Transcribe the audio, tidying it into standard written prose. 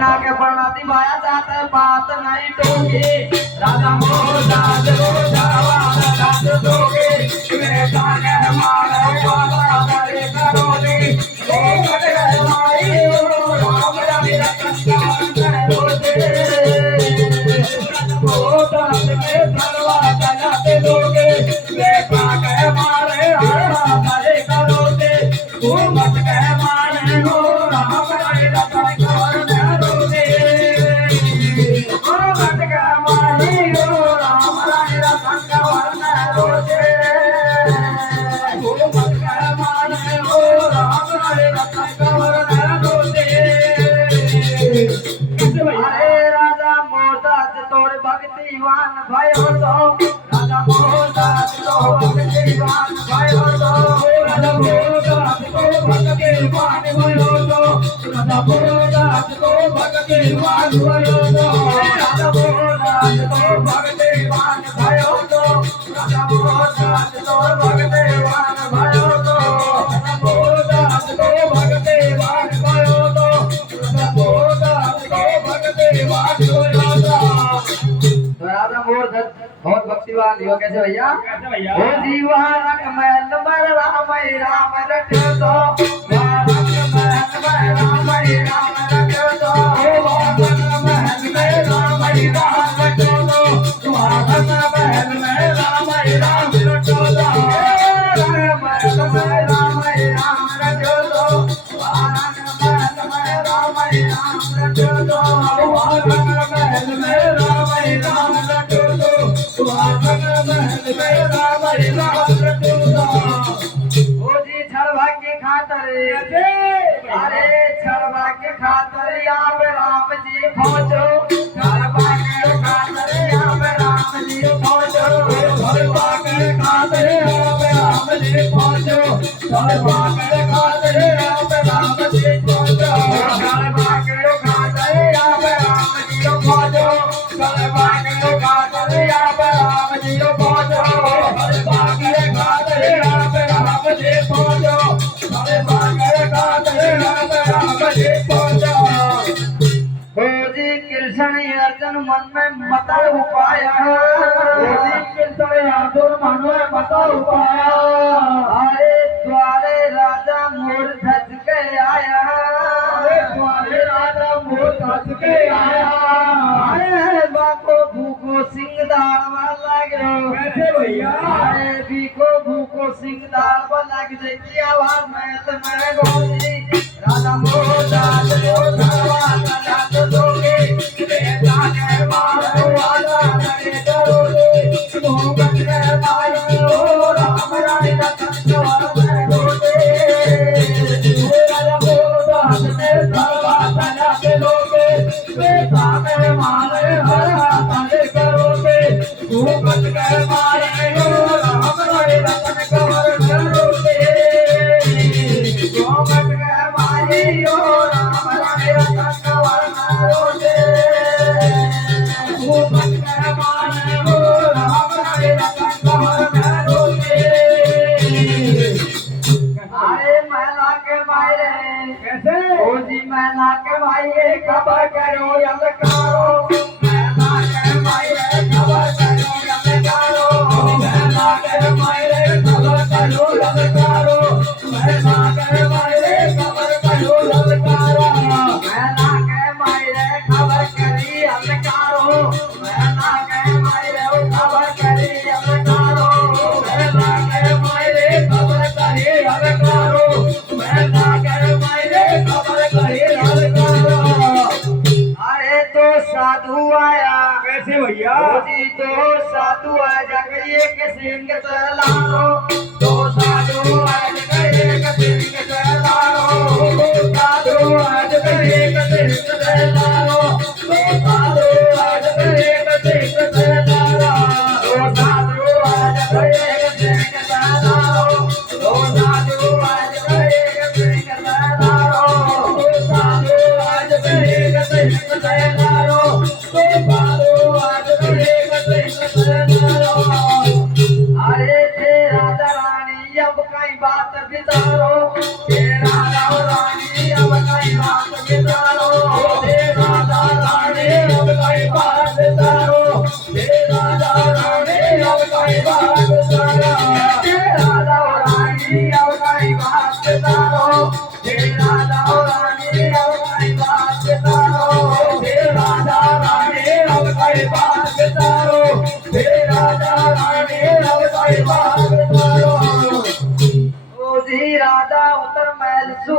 ना के प्रणाती भाया जाता है बात नहीं टोके राजा मोहदास रोजावा राज दोगे बेटा के हमारे वाला करे करोगे ओ कट गए माई ओ राम रानी रतन करोगे मोहदास में सरवा बनाते दोगे बेटा के हमारे वाला करे करोगे ओ मत के माने हो राम रानी रतन करोगे ओ मत के माने हो राम रानी रतन करोगे ओ मत के माने हो राम रानी रतन करोगे अरे राजा मोहदास तोर भक्तिवान भयो तो राजा मोहदास तो भक्तिवान भयो तो राजा मोहदास तो भक्तिवान भयो तो राजा मोहदास तो भक्तिवान भयो तो राजा मोहदास तो भक्तिवान भयो तो राजा मोहदास तो भक्तिवान भयो तो राजा मोहदास तो भक्तिवान भयो तो राजा मोहदास तो भक्तिवान भयो तो राजा मोहदास बहुत भक्तिवान हो कैसे भैया ओ दीवाना कमल मर राम राम रखो तो वारंग महल में राम राम रखो तो वारंग महल में राम राम रखो तो वारंग महल में राम राम रखो तो महल में राम राम रखो तो वारंग महल में राम राम रखो तो वारंग महल में राम राम रखो तो वारंग महल में राम राम रखो ओ जी छड़वा के खातर अरे छड़वा के खातर यहाँ पे राम जी पहुँचो छड़वा के खातर यहाँ पे राम जी पहुँचो छड़वा के खातर यहाँ पे राम जी पहुँचो छड़वा के खातर यहाँ पे राम जी पहुँचो छड़वा के खातर यहाँ पे राम जी पहुँचो छड़वा के खातर यहाँ पे राम जी पहुँचो छड़वा के खातर यहाँ पे राम जी पहुँचो छड़वा के खातर यहाँ पे राम जी पहुँचो हो जी कृष्ण अर्जुन मन में मता उपाया हो जी कृष्ण अर्जुन मन में मता उपाया अरे द्वारे राजा मोर धज के आया अरे द्वारे राजा मोर धज के आया अरे बाको भूखो सिंह दाड़वा लाग रो कैसे भैया अरे बीको भूखो सिंह दाड़वा लाग जाए की आवाज में गोली राजा मोहदास रोजावा राज दोगे बेटा के मारो वाला करे करोगे मोहब्बत के मारो ओ राम रानी रतन करोगे राजा मोहदास ने सरवा सजा के लोगे बेटा के मारे हर करे करोगे मोहब्बत के मारे ओ राम रानी रतन करोगे मोहब्बत के मारे ओ राम रानी रतन करोगे मोहब्बत के मारे ओ राम रानी रतन करोगे अरे महिला के मायरे कैसे ओ जी महिला के मायरे खबर करो यलकारो महिला के मायरे खबर करो यलकारो महिला के मायरे खबर करो यलकारो महिला के मायरे खबर करो यलकारो महिला के मायरे खबर करी यलकारो महिला के मायरे खबर करी यलकारो महिला के मायरे खबर करी यलकारो महिला के मायरे खबर करी यलकारो अरे तो साधु आया कैसे भैया जी तो साधु आया जगरिए के सिंह चलारो तो साधु आया जगरिए के सिंह चलारो तो साधु आया जगरिए के सिंह चलारो तो साधु आया जगरिए के सिंह चलारो तो साधु आया जगरिए के सिंह चलारो तो साधु आया जगरिए के सिंह चलारो तो साधु आया जगरिए के सिंह चलारो तो साधु आया जगरिए के सिंह चलारो अरे थे राजा रानी अब कई बात बितारो थे राजा रानी अब कई बात बितारो थे बाग तारा राजा रानी अब कहीं बात तारो राजा रानी अब कहीं बात तारो राजा रानी अब कहीं बात तारो राजा रानी अब कहीं बात तारो ओ जी राजा उतर महल सू